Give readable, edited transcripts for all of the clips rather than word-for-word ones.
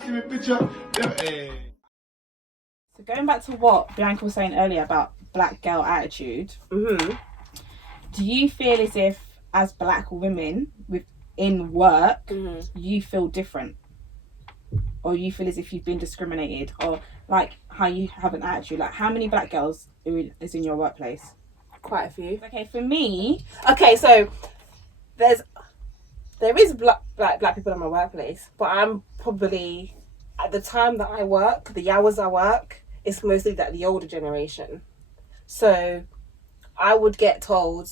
So going back to what Bianca was saying earlier about black girl attitude, do you feel as if, as black women in work, you feel different? Or you feel as if you've been discriminated? Or like how you have an attitude? Like how many black girls is in your workplace? Quite a few. Okay, for me... Okay, so there is black people in my workplace, but I'm probably, at the time that I work, the hours I work, it's mostly the older generation. So I would get told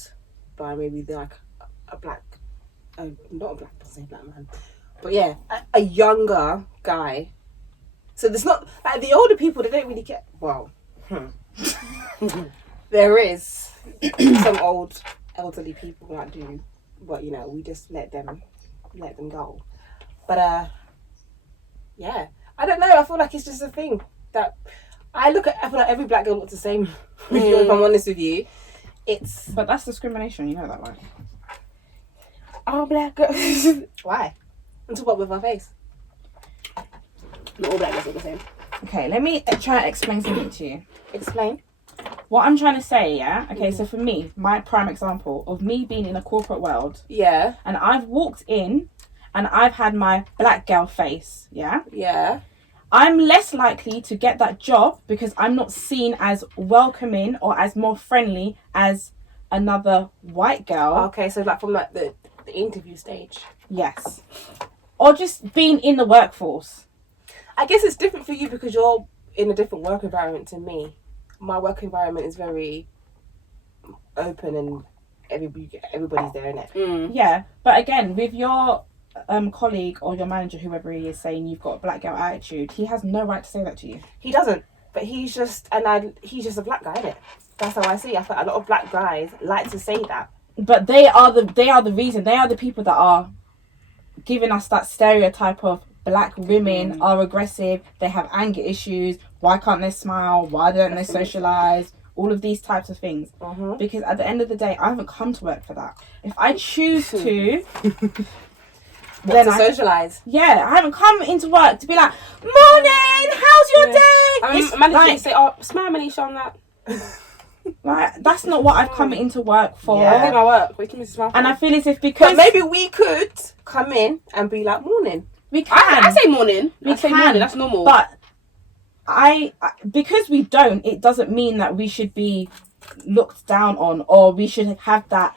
by maybe not a black man, but yeah, a younger guy. So there's not, like, the older people, they don't really get, well, there is some elderly people that do, but you know, we just let them go. But yeah, I don't know, I feel like it's just a thing that I feel like every black girl looks the same. If I'm honest with you, but that's discrimination, you know that, right? Oh, black girls. Why? And to what with our face? Not all black girls are the same. Okay, let me try to explain something to you. Explain. What I'm trying to say, yeah? Okay, so for me, my prime example of me being in a corporate world. Yeah. And I've walked in and I've had my black girl face, yeah? Yeah. I'm less likely to get that job because I'm not seen as welcoming or as more friendly as another white girl. Okay, so like from like the interview stage. Yes. Or just being in the workforce. I guess it's different for you because you're in a different work environment to me. My work environment is very open and everybody's there, innit? Yeah, but again, with your colleague or your manager, whoever he is, saying you've got a black girl attitude, he has no right to say that to you. He doesn't, but he's just a black guy, innit? That's how I see it. I feel like a lot of black guys like to say that. But they are the reason. They are the people that are giving us that stereotype of black women are aggressive, they have anger issues, why can't they smile, why don't they socialise, all of these types of things. Because at the end of the day, I haven't come to work for that. If I choose to... then to socialise. Yeah, I haven't come into work to be like, morning, how's your day? Managers say, oh, smile, Manisha, on that. Like, that's not what I've come into work for. Yeah, I think I work. Wait, smile. And I feel as if because... But maybe we could come in and be like, morning. We can. I say morning. I say morning, that's normal. But because we don't, it doesn't mean that we should be looked down on or we should have that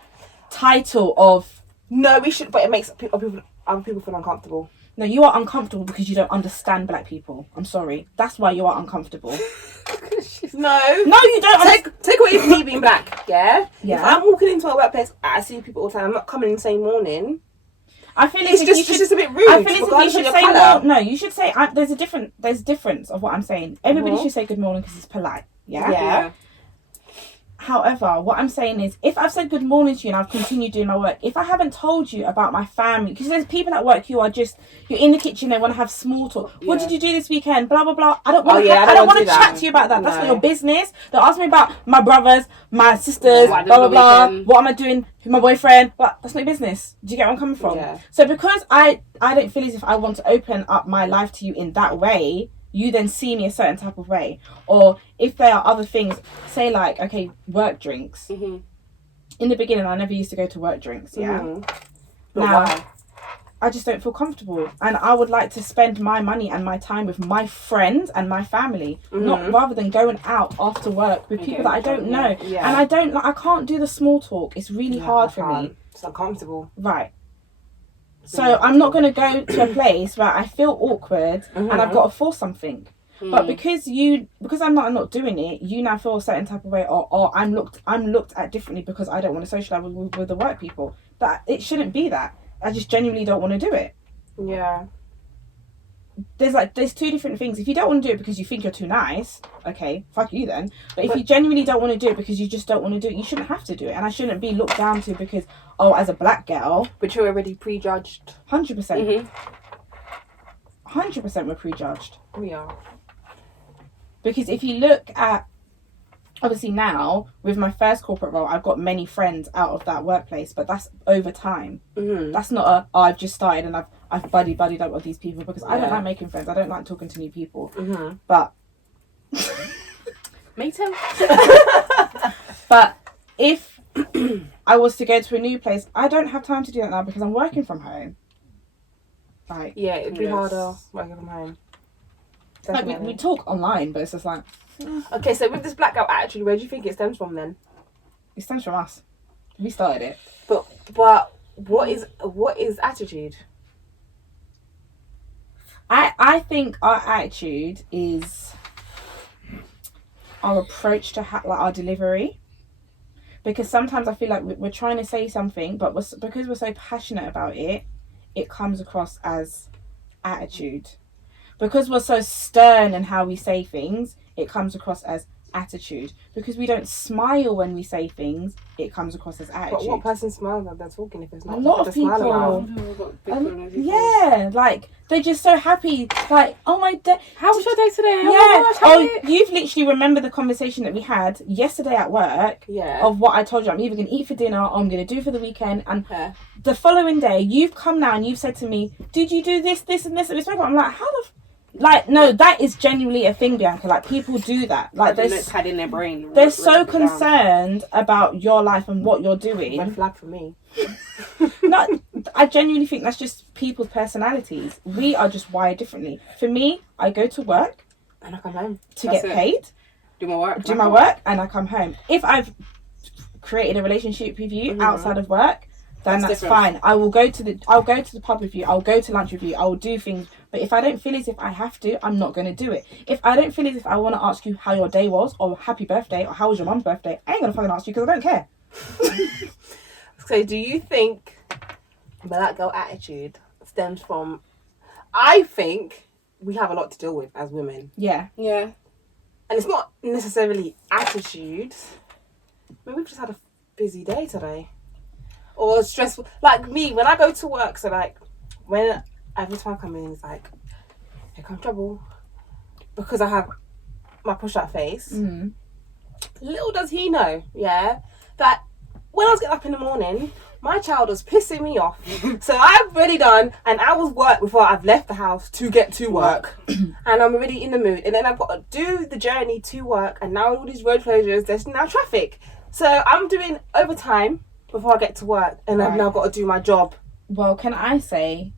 title of... No, we should, but it makes other people feel uncomfortable. No, you are uncomfortable because you don't understand black people. I'm sorry. That's why you are uncomfortable. No, you don't. Take away from me being black, yeah? Yeah. If I'm walking into a workplace, I see people all the time, I'm not coming and saying morning. I feel it's just a bit rude. I feel as if you should say more. No, you should say, there's a difference of what I'm saying. Everybody should say good morning because it's polite. Yeah? However, what I'm saying is, if I've said good morning to you and I've continued doing my work, if I haven't told you about my family, because there's people at work who are just, you're in the kitchen, they want to have small talk. Yeah. What did you do this weekend? Blah, blah, blah. I don't want to chat to you about that. No. That's not your business. They'll ask me about my brothers, my sisters, blah, blah, blah. What am I doing with my boyfriend? But that's not your business. Do you get where I'm coming from? Yeah. So because I don't feel as if I want to open up my life to you in that way, you then see me a certain type of way. Or if there are other things, say like, okay, work drinks. In the beginning, I never used to go to work drinks, yeah? Now, why? I just don't feel comfortable. And I would like to spend my money and my time with my friends and my family, not rather than going out after work with people that I don't know. Yeah. And I can't do the small talk. It's really hard for me. It's uncomfortable. Right. So I'm not going to go to a place where I feel awkward and I've got to force something. But because I'm not doing it, you now feel a certain type of way, or I'm looked at differently because I don't want to socialise with the work people. That it shouldn't be that. I just genuinely don't want to do it. Yeah. There's two different things. If you don't want to do it because you think you're too nice, okay, fuck you then. But if you genuinely don't want to do it because you just don't want to do it, you shouldn't have to do it. And I shouldn't be looked down to because, as a black girl... But you're already prejudged. 100%. 100% we're prejudged. We are. Because if you look at... Obviously now, with my first corporate role, I've got many friends out of that workplace, but that's over time. That's not I've just started and I've buddied up with these people because I don't like making friends. I don't like talking to new people. Mm-hmm. But me too. But if I was to go to a new place, I don't have time to do that now because I'm working from home. Like, yeah, it'd be harder working from home. Like we talk online, but it's just like. Okay, so with this blackout attitude, where do you think it stems from then? It stems from us. We started it. But what is attitude? I think our attitude is our approach to like our delivery, because sometimes I feel like we're trying to say something, but because we're so passionate about it, it comes across as attitude. Because we're so stern in how we say things, it comes across as attitude. Because we don't smile when we say things, it comes across as attitude. But what person smiles when they're talking if it's not a lot of people? Yeah, like they're just so happy. Like, oh my day, how was your day today? Yeah. You've literally remembered the conversation that we had yesterday at work. Yeah. Of what I told you, I'm either going to eat for dinner or I'm going to do for the weekend. And the following day, you've come now and you've said to me, "Did you do this, this, and this?" And we spoke about. I'm like, how the. Like, no, that is genuinely a thing, Bianca. Like, people do that. Like, they're notepad in their brain. They're so concerned about your life and what you're doing. Red flag for me. No, I genuinely think that's just people's personalities. We are just wired differently. For me, I go to work and I come home to get paid. Do my work, and I come home. If I've created a relationship with you outside of work, then that's fine. I'll go to the pub with you. I'll go to lunch with you. I'll do things. But if I don't feel as if I have to, I'm not going to do it. If I don't feel as if I want to ask you how your day was, or happy birthday, or how was your mum's birthday, I ain't going to fucking ask you because I don't care. So do you think black girl attitude stems from... I think we have a lot to deal with as women. Yeah. Yeah. And it's not necessarily attitude. Maybe we've just had a busy day today. Or stressful. Like me, when I go to work, so like, when every time I come in, it's like, here comes trouble. Because I have my push-up face. Mm-hmm. Little does he know, that when I was getting up in the morning, my child was pissing me off. So I've already done an hour's work before I've left the house to get to work. And I'm already in the mood. And then I've got to do the journey to work. And now all these road closures, there's now traffic. So I'm doing overtime before I get to work, and I've now got to do my job. Well, can I say,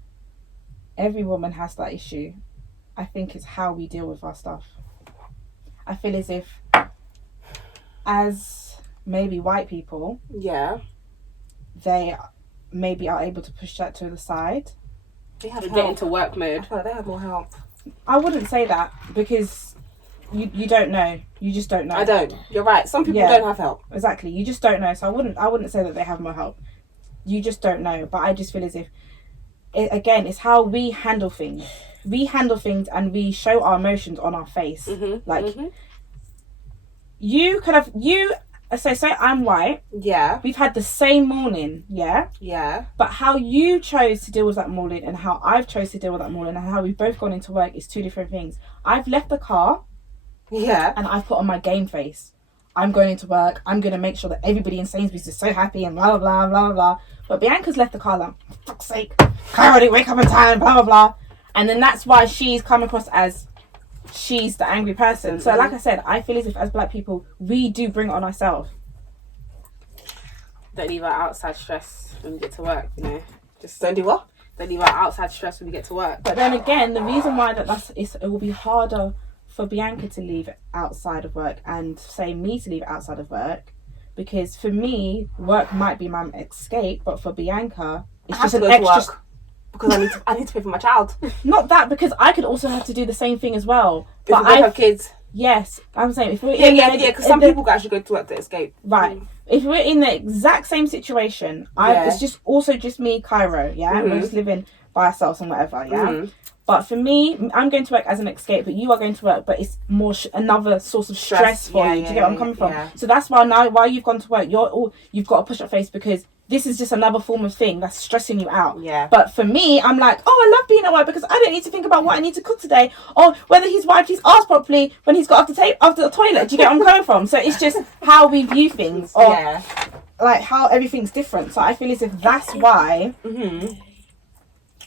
every woman has that issue. I think it's how we deal with our stuff. I feel as if, as maybe white people, they maybe are able to push that to the side. They have to get into work mode. I feel like they have more help. I wouldn't say that, because you don't know. You just don't know. I don't. You're right. Some people don't have help. Exactly. You just don't know. So I wouldn't say that they have more help. You just don't know. But I just feel as if, it's how we handle things. We handle things and we show our emotions on our face. Mm-hmm. Like, you could have, say I'm white. Yeah. We've had the same morning. Yeah. Yeah. But how you chose to deal with that morning and how I've chose to deal with that morning and how we've both gone into work is two different things. I've left the car. Yeah. And I've put on my game face. I'm going into work. I'm going to make sure that everybody in Sainsbury's is so happy and blah, blah, blah, blah, blah. But Bianca's left the car like, for fuck's sake, I already wake up in time, blah, blah, blah. And then that's why she's come across as she's the angry person. Mm-hmm. So like I said, I feel as if as black people, we do bring it on ourselves. Don't leave our outside stress when we get to work, you know. Just don't do what? Don't leave our outside stress when we get to work. But then again, the reason why it will be harder for Bianca to leave outside of work and say me to leave outside of work, because for me work might be my escape, but for Bianca it's just an extra because I need to pay for my child. Not that, because I could also have to do the same thing as well. But I have kids. Yes, I'm saying if we're because some people actually go to work to escape. Right. If we're in the exact same situation, it's just me, Cairo. Mm-hmm. We're just living by ourselves and whatever. Yeah. Mm-hmm. But for me, I'm going to work as an escape, but you are going to work, but it's more another source of stress for you. Do you get what I'm coming from? Yeah. So that's why now, while you've gone to work, you've got to push up face, because this is just another form of thing that's stressing you out. Yeah. But for me, I'm like, I love being at work because I don't need to think about what I need to cook today, or whether he's wiped his ass properly when he's got after the toilet. Do you get what I'm coming from? So it's just how we view things, or like how everything's different. So I feel as if that's why. Mm-hmm.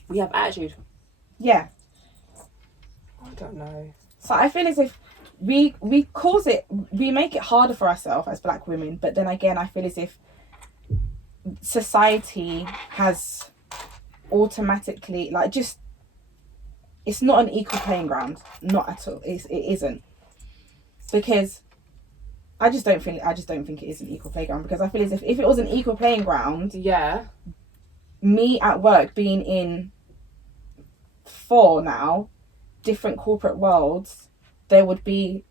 We have attitude. Yeah. I don't know. So I feel as if we make it harder for ourselves as black women, but then again I feel as if society has automatically it's not an equal playing ground, not at all. It isn't, because I just don't think it is an equal playground, because I feel as if it was an equal playing ground, me at work being in 4 now different corporate worlds, there would be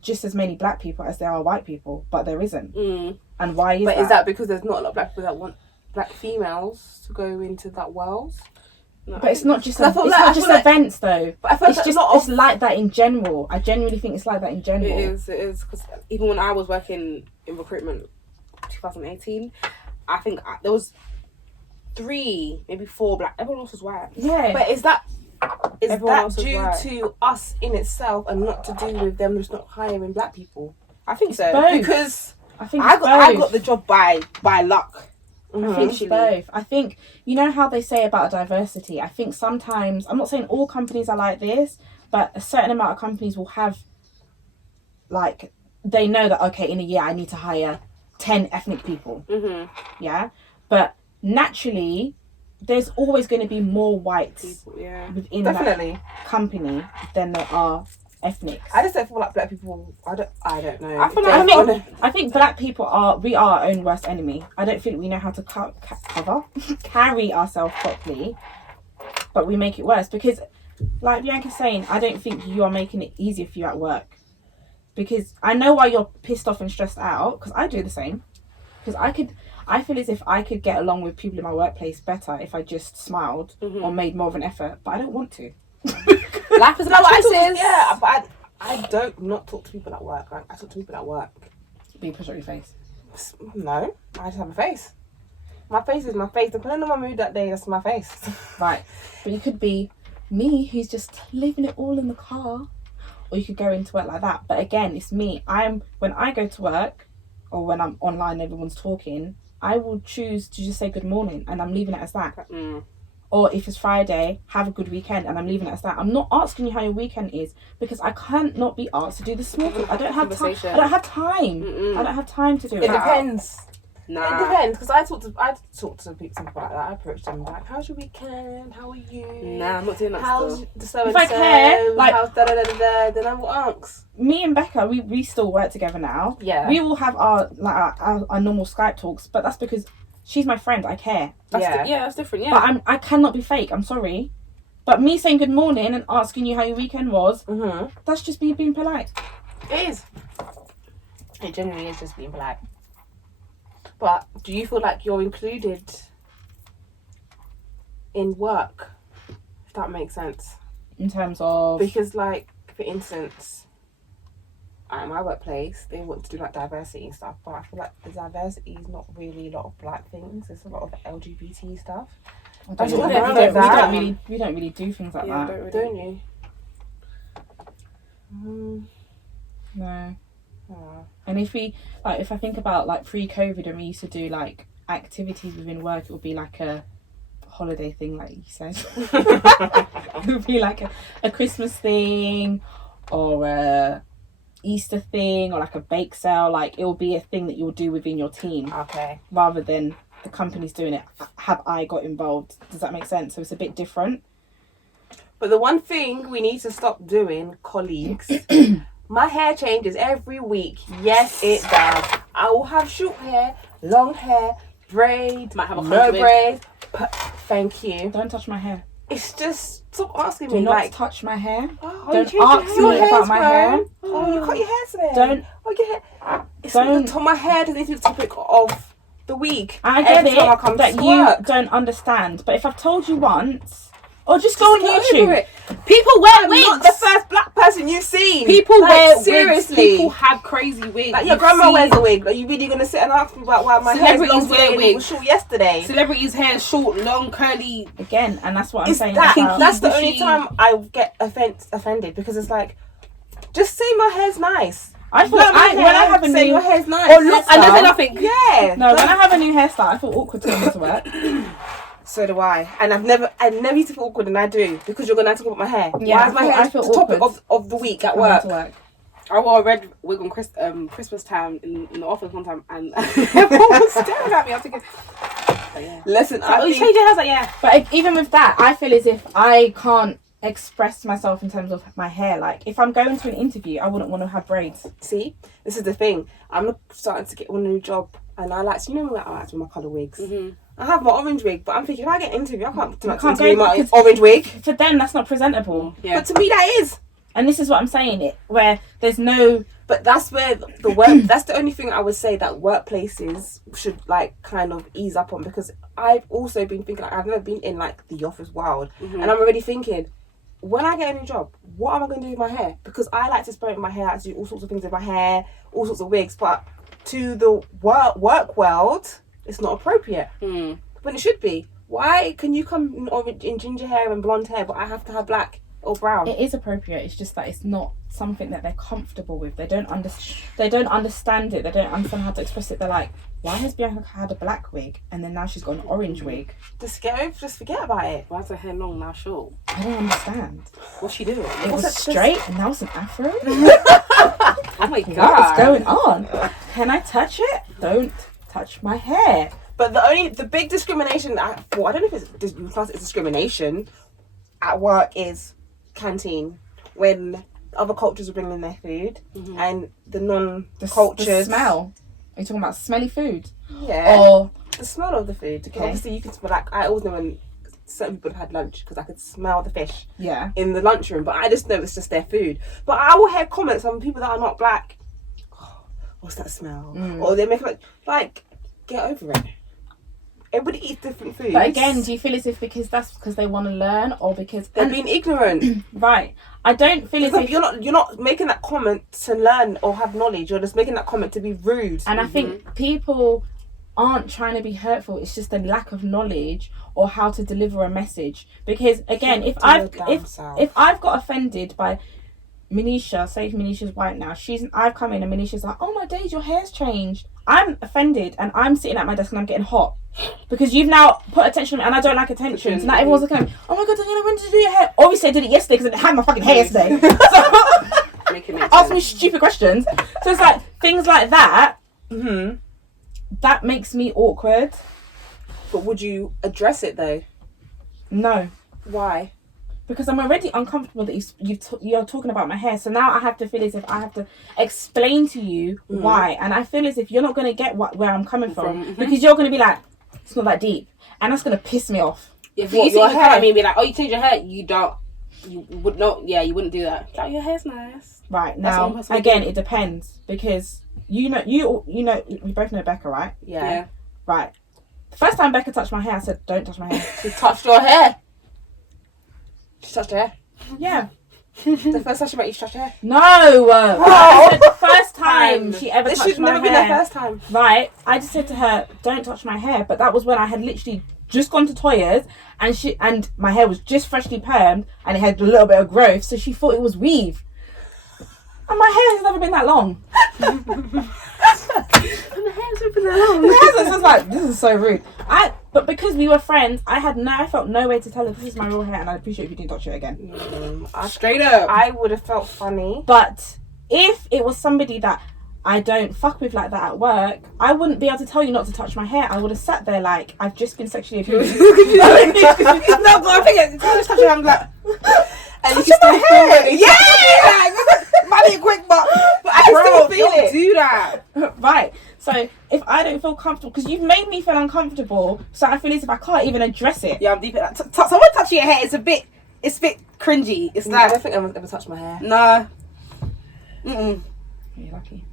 just as many black people as there are white people, but there isn't. And why is that? But is that because there's not a lot of black people that want black females to go into that world? No, but it's not just events though. But I feel it's like that in general. I genuinely think it's like that in general. It is because even when I was working in recruitment, 2018, I think there was 3, maybe 4 black. Everyone else was white. Yeah. But is that due to us in itself and not to do with them just not hiring black people? I think so. Both. Because I got the job by luck. I think it's both. I think, you know how they say about diversity, I think sometimes, I'm not saying all companies are like this, but a certain amount of companies will have, like, they know that, okay, in a year I need to hire 10 ethnic people. Yeah? But naturally, there's always going to be more whites people, within that company than there are ethnics. I just don't feel like black people. I don't know. I think black people are our own worst enemy. I don't think we know how to carry ourselves properly, but we make it worse because, like Bianca's saying, I don't think you are making it easier for you at work, because I know why you're pissed off and stressed out, because I do the same. Because I feel as if I could get along with people in my workplace better if I just smiled or made more of an effort, but I don't want to. Life is about choices. Yeah, but I don't not talk to people at work. Like, I talk to people at work. Be push on your face. No, I just have a face. My face is my face. Depending on my mood that day, that's my face. Right, but you could be me, who's just leaving it all in the car, or you could go into work like that. But again, it's me. When I go to work, or when I'm online, everyone's talking, I will choose to just say good morning, and I'm leaving it as that. Or if it's Friday, have a good weekend, and I'm leaving it as that. I'm not asking you how your weekend is, because I can't not be asked to do the small talk. I don't have time. I don't have time. I don't have time to do it. It depends. Nah. It depends, because I talk to people like that. I approach them like, "How's your weekend? How are you?" Nah, I'm not doing that. How's the so and so? If I care, like, how's da da da da, then I will ask. Me and Becca, we still work together now. Yeah. We will have our normal Skype talks, but that's because she's my friend. I care. That's different. Yeah. But I cannot be fake. I'm sorry. But me saying good morning and asking you how your weekend was, that's just me being polite. It is. It genuinely is just being polite. But do you feel like you're included in work? If that makes sense. In terms of? Because, like, for instance, at my workplace, they want to do like diversity and stuff, but I feel like the diversity is not really a lot of black things. There's a lot of LGBT stuff. We don't really do things like that. Don't you? No. And if I think about like pre-COVID, and we used to do like activities within work, it would be like a holiday thing, like you said. It would be like a Christmas thing, or a Easter thing, or like a bake sale. Like, it will be a thing that you'll do within your team. Okay. Rather than the company's doing it. Have I got involved? Does that make sense? So it's a bit different. But the one thing we need to stop doing, colleagues, my hair changes every week. Yes, it does. I will have short hair, long hair, braids, no braids. Thank you. Don't touch my hair. It's just, stop asking Do me. not like, touch my hair. Oh, don't ask me about my hair. Oh, you cut your hair today. Don't. Oh, your hair. My hair doesn't need to be the topic of the week. I get it that you don't understand, but if I've told you once, or just go on YouTube. People wear wigs. I'm not the first black person you've seen. People wear seriously. wigs. People have crazy wigs. Like, your grandma wears a wig. Are you really gonna sit and ask me about why my hair is long today and it was short yesterday? Celebrities' hair is short, long, curly. Again, and that's what I'm saying. That's the only time I get offended, because it's like, just say my hair's nice. I thought when I have a new, your hair's nice. Or look, and there's nothing. Yeah. No, when I have a new hairstyle, I feel awkward to come to work. So do I. And I never used to feel awkward, and I do, because you're going to talk about my hair. Yeah, why is my hair the topic of the week at work? I wore a red wig on Christmas time in the office one time, and everyone was staring at me. I was thinking, yeah. Listen, you change your hair, like, yeah. But even with that, I feel as if I can't express myself in terms of my hair. Like, if I'm going to an interview, I wouldn't want to have braids. See, this is the thing. I'm starting to get a new job, and I like my colour wigs. Mm-hmm. I have my orange wig, but I'm thinking, if I get an interview, I can't go my orange wig. For them, that's not presentable. Yeah. But to me, that is. And this is what I'm saying, where there's no... But that's where the work... that's the only thing I would say that workplaces should, like, kind of ease up on. Because I've also been thinking, like, I've never been in, like, the office world. Mm-hmm. And I'm already thinking, when I get a new job, what am I going to do with my hair? Because I like to spray it in my hair, I like to do all sorts of things with my hair, all sorts of wigs. But to the work world, it's not appropriate. Mm. When it should be. Why can you come in ginger hair and blonde hair, but I have to have black or brown? It is appropriate. It's just that it's not something that they're comfortable with. They don't understand it. They don't understand how to express it. They're like, why has Bianca had a black wig and then now she's got an orange wig? Just forget about it. Why is her hair long now short? I don't understand. What's she doing? It was straight and now it's an afro. Oh my god! What's going on? Can I touch it? Don't touch my hair. But the big discrimination I don't know if it's discrimination at work is canteen, when other cultures are bringing their food, mm-hmm. and the non-cultures... The smell. Are you talking about smelly food? Yeah. Or... the smell of the food. Okay. Obviously, you can smell, like, I always know when certain people have had lunch, because I could smell the fish in the lunchroom, but I just know it's just their food. But I will hear comments from people that are not black. Oh, what's that smell? Mm. Or they make it like, get over it. Everybody eats different foods. But again, do you feel as if that's because they want to learn, or because they're being ignorant? Right. I don't feel as if you're not making that comment to learn or have knowledge. You're just making that comment to be rude. And I think people aren't trying to be hurtful. It's just a lack of knowledge or how to deliver a message. Because again, if I've got offended by Manisha, say if Manisha's white now, I've come in and Manisha's like, oh my days, your hair's changed. I'm offended and I'm sitting at my desk and I'm getting hot because you've now put attention on me and I don't like attention. So now everyone's looking at me, oh my god, Daniela, when did you do your hair? Obviously I did it yesterday because I had my fucking hair yesterday. So ask me stupid questions. So it's like things like that. Mm-hmm. That makes me awkward. But would you address it though? No. Why? Because I'm already uncomfortable that you're talking about my hair. So now I have to feel as if I have to explain to you why. And I feel as if you're not going to get where I'm coming from. Mm-hmm. Because you're going to be like, it's not that deep. And that's going to piss me off. Yeah, if you come at me and be like, oh, you changed your hair. You wouldn't do that. Like, your hair's nice. Right. Now, again, it depends. Because you know, we both know Becca, right? Yeah. Right. The first time Becca touched my hair, I said, don't touch my hair. She touched your hair? She touched her hair? Yeah. The first time she met you, she touched her hair? No! I said the first time she ever touched my hair. This should never be the first time. Right. I just said to her, don't touch my hair. But that was when I had literally just gone to Toya's and my hair was just freshly permed and it had a little bit of growth, so she thought it was weave. And my hair has never been that long. And the hair has never been that long. I was like, this is so rude. But because we were friends, I felt no way to tell her this is my real hair, and I'd appreciate if you didn't touch it again. Straight up. I would have felt funny. But if it was somebody that I don't fuck with like that at work, I wouldn't be able to tell you not to touch my hair. I would have sat there like I've just been sexually abused. No, but I think it's just touching. I'm like, and you can still feel it. Yeah, might be quick, but I can still feel it. Do that, right? So if I don't feel comfortable, because you've made me feel uncomfortable, so I feel as if I can't even address it. Yeah, I'm deep in that. Someone touching your hair, it's a bit cringy. It's like, I don't think I've ever touched my hair. Nah. You're lucky.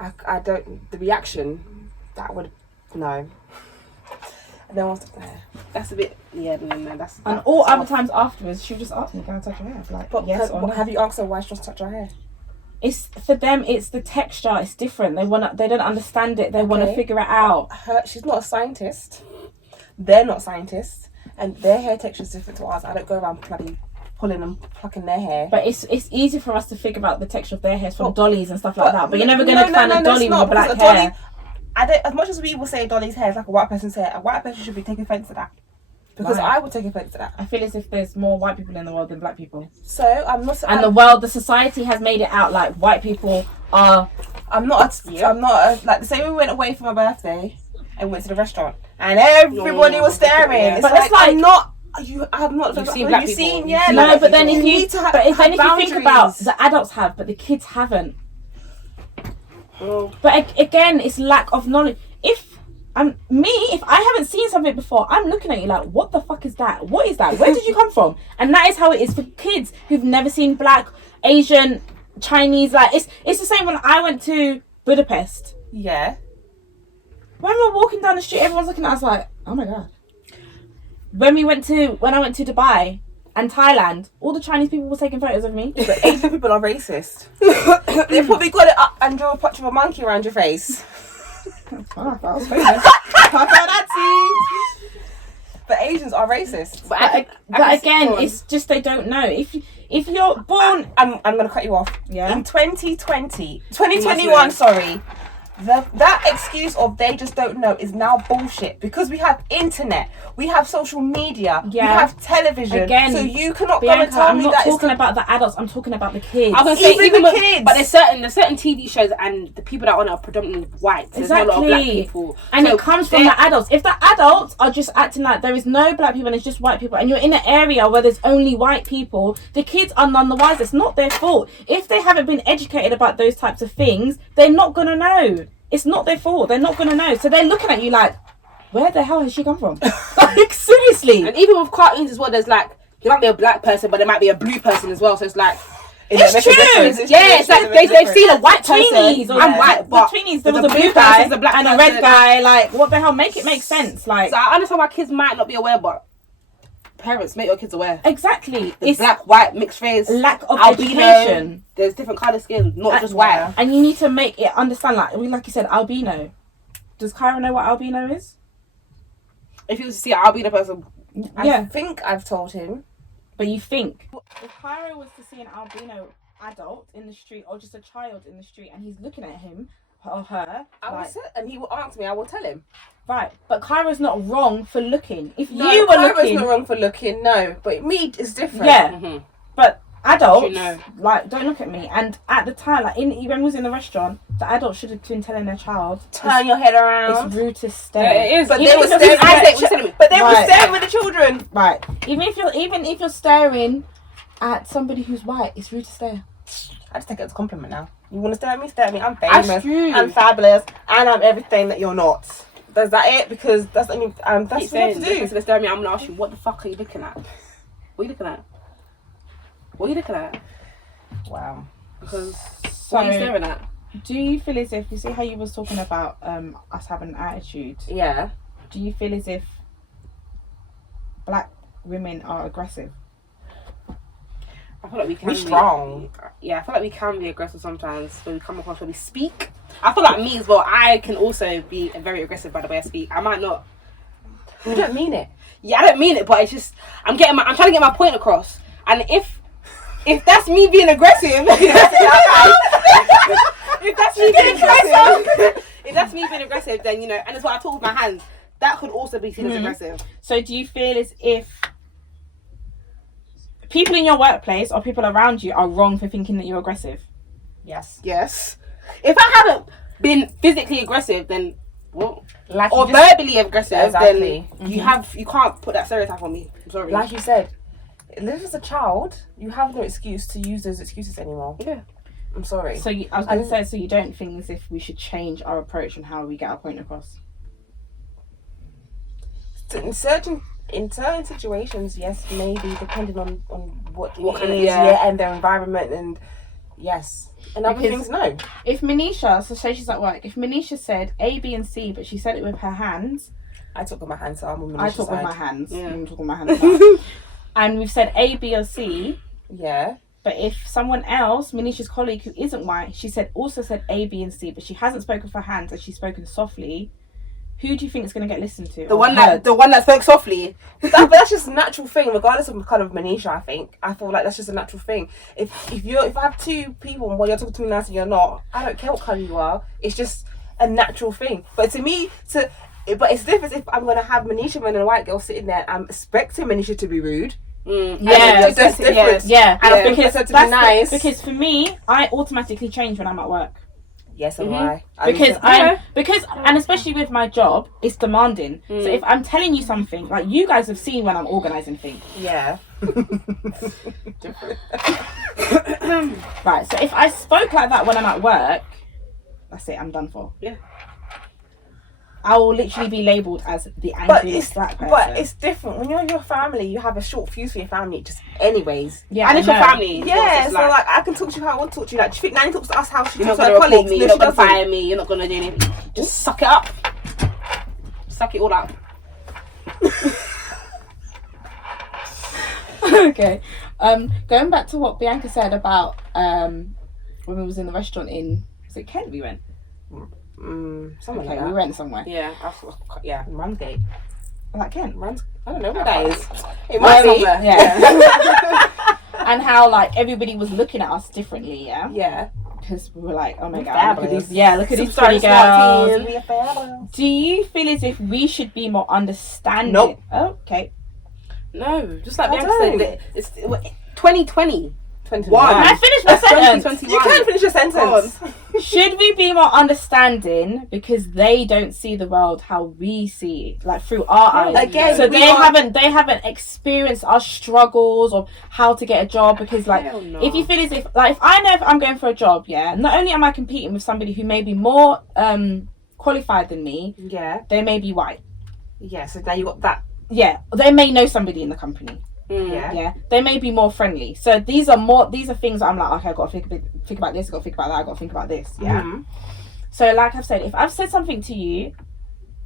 I don't. The reaction that would no. No one's touched my hair. That's a bit. Yeah, no. That's. And all other times afterwards, she would just ask me, "Can I touch your hair?" Like, but yes or no. Have you asked her why she wants to touch her hair? It's for them. It's the texture. It's different. They don't understand it. They want to figure it out. She's not a scientist. They're not scientists, and their hair texture is different to ours. I don't go around bloody pulling and plucking their hair. But it's easy for us to figure out the texture of their hairs from dollies and stuff like that. But you're never going to find a dolly with a black hair. as much as we will say Dolly's hair is like a white person's hair, a white person should be taking offence to that. Because I would take offence to that. I feel as if there's more white people in the world than black people. So I'm not. And the society has made it out like white people are. I'm not like the same. We went away for my birthday and went to the restaurant, and everybody was staring. Yeah. But it's like I'm not. You have not. You've seen black people. Yeah. No, but then if you need to have, if you boundaries. think about the adults have, but the kids haven't. Oh. But again, it's lack of knowledge. If I haven't seen something before, I'm looking at you like, what the fuck is that? What is that? Where did you come from? And that is how it is for kids who've never seen black, Asian, Chinese. Like it's the same when I went to Budapest. Yeah. When we're walking down the street, everyone's looking at us like, oh my god. When I went to Dubai and Thailand, all the Chinese people were taking photos of me. But Asian people are racist. They probably got it up and drew a picture of a monkey around your face. Oh, that was famous. But Asians are racist. But again, it's just they don't know. If you're born, I'm gonna cut you off. Yeah. In 2021, sorry. That excuse of they just don't know is now bullshit because we have internet, we have social media, we have television. Again, so you cannot Bianca, go and tell I'm me not that talking about the adults. I'm talking about the kids. I was gonna say even the kids. But there's certain TV shows and the people that are on it are predominantly white. There's not a lot of black people, and it comes from the adults. If the adults are just acting like there is no black people and it's just white people, and you're in an area where there's only white people, the kids are none the wiser. It's not their fault. If they haven't been educated about those types of things, they're not gonna know. It's not their fault. They're not going to know. So they're looking at you like, where the hell has she come from? Like, seriously. And even with cartoons as well, there's like, there might be a black person, but there might be a blue person as well. So it's like, it's true. It's like they've seen a white person. I'm white, but the tweenies, there was a blue guy and a red guy. Like, what the hell? Make it make sense. Like, so I understand why kids might not be aware, but parents, make your kids aware. Exactly. It's black, white, mixed race, lack of albino, education. There's different colour skin, not just white. And you need to make it understand, like you said, albino. Does Kyra know what albino is? If you was to see an albino person, I think I've told him. But you think. If Kyra was to see an albino adult in the street or just a child in the street and he's looking at him or her, and he will answer me, I will tell him. Right, but Kyra's not wrong for looking. If No, you were Kyra's looking, not wrong for looking. No, but me is different. Yeah, but adults, you know. like, don't look at me. And at the time, like, when we was in the restaurant, the adults should have been telling their child, turn your head around. It's rude to stare. Yeah, it is. But they were staring. But they were staring with the children. Right. Even if you're staring at somebody who's white, it's rude to stare. I just take it as a compliment now. You want to stare at me? Stare at me. I'm famous. That's true. I'm fabulous, and I'm everything that you're not. Is that it? Because that's what you have to do. So stare at me. I'm gonna ask you, what the fuck are you looking at? What are you looking at? What are you looking at? Wow. Because what are you staring at? Do you feel as if, you see how you was talking about us having an attitude? Yeah. Do you feel as if black women are aggressive? I feel like we can be strong. Yeah, I feel like we can be aggressive sometimes when we come across, when we speak. I feel like me as well, I can also be very aggressive by the way I speak. I might not. You don't mean it. Yeah, I don't mean it, but it's just, I'm trying to get my point across. And if that's me being aggressive, if that's me being aggressive, then, you know, and it's what I talk with my hands, that could also be seen as aggressive. So do you feel as if people in your workplace or people around you are wrong for thinking that you're aggressive? Yes. If I haven't been physically aggressive, then what? Like or verbally aggressive, exactly. Then you can't put that stereotype on me. I'm sorry. Like you said, if as a child, you have no excuse to use those excuses anymore. Yeah. I'm sorry. So I was going to say, so you don't think as if we should change our approach and how we get our point across? In certain situations, yes, maybe depending on what kind it of, is, and their environment, and yes, and other things, no. If Manisha, so say she's at work, if Manisha said A, B, and C, but she said it with her hands, I talk with my hands, so I'm on Manisha's I talk side. with my hands. Yeah. I'm talking with my hands now. And we've said A, B, or C. Yeah. But if someone else, Manisha's colleague who isn't white, she also said A, B, and C, but she hasn't spoken with her hands and she's spoken softly. Who do you think is going to get listened to? The one that spoke softly. But that's just a natural thing, regardless of kind of Manisha. I feel like that's just a natural thing. If I have two people and you're talking to me nice and you're not, I don't care what colour you are. It's just a natural thing. But to me, but it's different if I'm gonna have Manisha and a white girl sitting there. I'm expecting Manisha to be rude. That's different. And because to be nice. Because for me, I automatically change when I'm at work. Yes, and why? Because and especially with my job, it's demanding. So if I'm telling you something, like you guys have seen when I'm organising things. Yeah. Different. Right. So if I spoke like that when I'm at work, that's it. I'm done for. Yeah. I will literally be labelled as the angriest black person. But it's different. When you're in your family, you have a short fuse for your family, just anyways. Yeah, and it's your family. Yeah, so like I can talk to you how I want to talk to you. Like, do you think Nanny talks to us how she talks to her colleagues? You're not going to fire me. You're not going to do anything. Just suck it up. Suck it all up. Okay. Going back to what Bianca said about when we was in the restaurant was it Kent we went? Somewhere okay, like that. We went somewhere. Yeah, Ramsgate. Like Kent. I don't know where that is. It might be. Yeah. And how like everybody was looking at us differently, yeah? Yeah. Because we were like, oh my god, fabulous. look at these pretty girls. Do you feel as if we should be more understanding? Nope. Oh, okay. No, just like Bianca said, it's 2020. Can I finish my sentence? You can finish your sentence. Should we be more understanding because they don't see the world how we see it, like through our eyes? Again, so they haven't experienced our struggles or how to get a job because, like, if you feel as if I know if I'm going for a job, yeah, not only am I competing with somebody who may be more qualified than me, yeah, they may be white. Yeah, so now you got that. Yeah, they may know somebody in the company. Yeah, they may be more friendly. So these are things that I'm like, okay, I've got to think about this, I've got to think about that, I've got to think about this. Yeah. So like I've said, if I've said something to you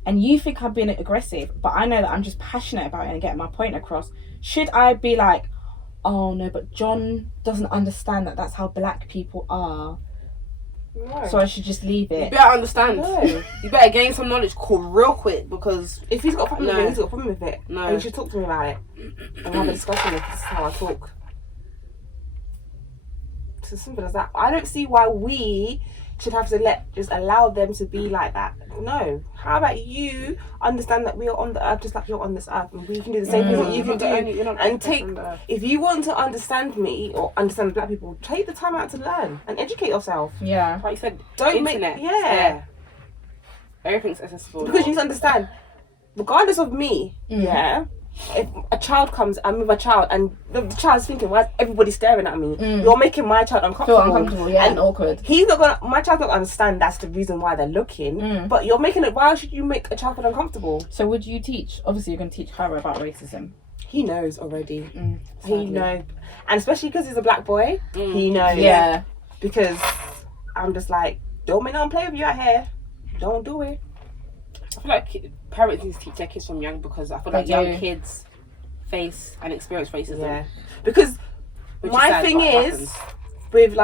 and you think I'm being aggressive, but I know that I'm just passionate about it and getting my point across, should I be like, oh no, but John doesn't understand that that's how black people are? No. So I should just leave it. You better understand. No. You better gain some knowledge real quick, because if he's got a problem with it, he's got a problem with it. No. And you should talk to me about it. And have a discussion with this is how I talk. It's as simple as that. I don't see why we should have to just allow them to be like that. No. How about you understand that we are on the earth just like you're on this earth, and we can do the same things that you can do. And if you want to understand me or understand black people, take the time out to learn and educate yourself. Yeah. Like you said, don't internet. Yeah. Everything's accessible. Because you need to understand, regardless of me, yeah, if a child comes, I'm with a child, and the child's thinking, why is everybody staring at me? You're making my child uncomfortable. Feel uncomfortable, yeah, and awkward. My child's not gonna understand that's the reason why they're looking, but you're making it, why should you make a child feel uncomfortable? So would you teach, obviously you're going to teach her about racism. He knows already. He knows. And especially because he's a black boy, he knows. Yeah. Because I'm just like, don't make no play with you out here. Don't do it. I feel like parents need to teach their kids from young, because I feel like young kids face and experience racism. Yeah. Because my thing is, with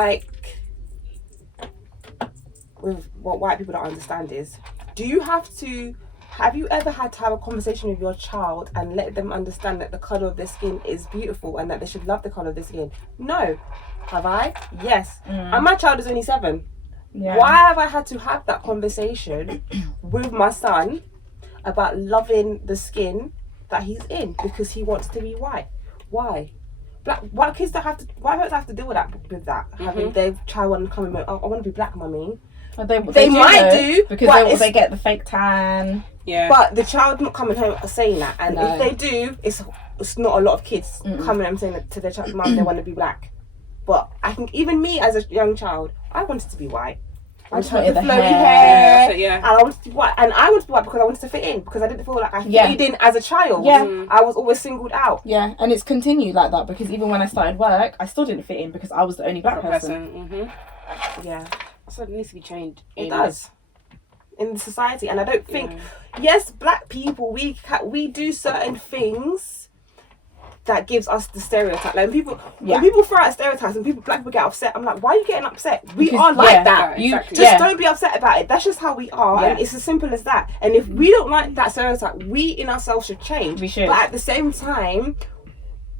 what white people don't understand is, have you ever had to have a conversation with your child and let them understand that the colour of their skin is beautiful and that they should love the colour of their skin? No. Have I? Yes. And my child is only 7. Yeah. Why have I had to have that conversation with my son about loving the skin that he's in because he wants to be white? Why? White kids don't have to. White parents have to deal with that. Having their child want to come and I want to be black, mummy. Well, they might do because they get the fake tan. Yeah. But the child's not coming home saying that, and if they do, it's not a lot of kids coming and saying to their child, mum, they want to be black. But I think even me as a young child, I wanted to be white. I just wanted the flowy hair. And I wanted to be white. And I wanted to be white because I wanted to fit in. Because I didn't feel like I fit in as a child. Yeah. I was always singled out. Yeah, and it's continued like that. Because even when I started work, I still didn't fit in because I was the only black person. Yeah. So it needs to be changed. It does. In society. And I don't think... Yes, black people, we do certain things that gives us the stereotype. Like when people throw out stereotypes and black people get upset, I'm like, why are you getting upset? We are like that. Exactly. Just don't be upset about it. That's just how we are, and it's as simple as that. And if we don't like that stereotype, we in ourselves should change. We should. But at the same time,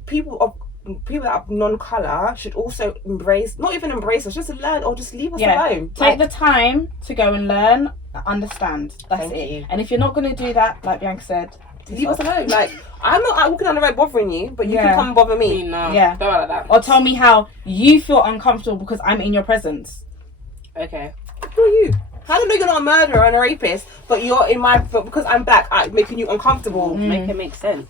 people people that are non-colour should also not even embrace us, just learn or just leave us alone. Take the time to go and learn, understand. That's Thank it. you. And if you're not going to do that, like Bianca said, leave us alone. Like, I'm not out walking on the road bothering you, but you can come and bother me. No, yeah. don't like that. Or tell me how you feel uncomfortable because I'm in your presence. Okay. Who are you? How do I know you're not a murderer and a rapist, but because I'm black, I'm making you uncomfortable? Make it make sense.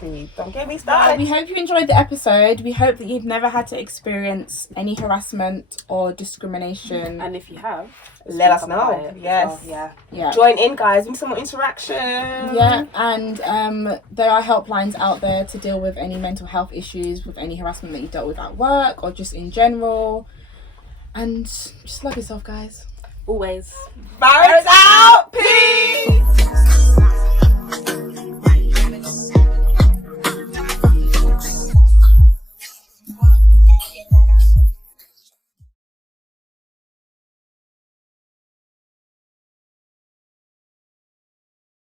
Don't get me started. We hope you enjoyed the episode. We hope that you've never had to experience any harassment or discrimination. And if you have, let us know. Yes. Well. Yeah. Join in, guys. We need some more interaction. Yeah, and there are helplines out there to deal with any mental health issues, with any harassment that you dealt with at work or just in general. And just love yourself, guys. Always. Barrett's out. Peace.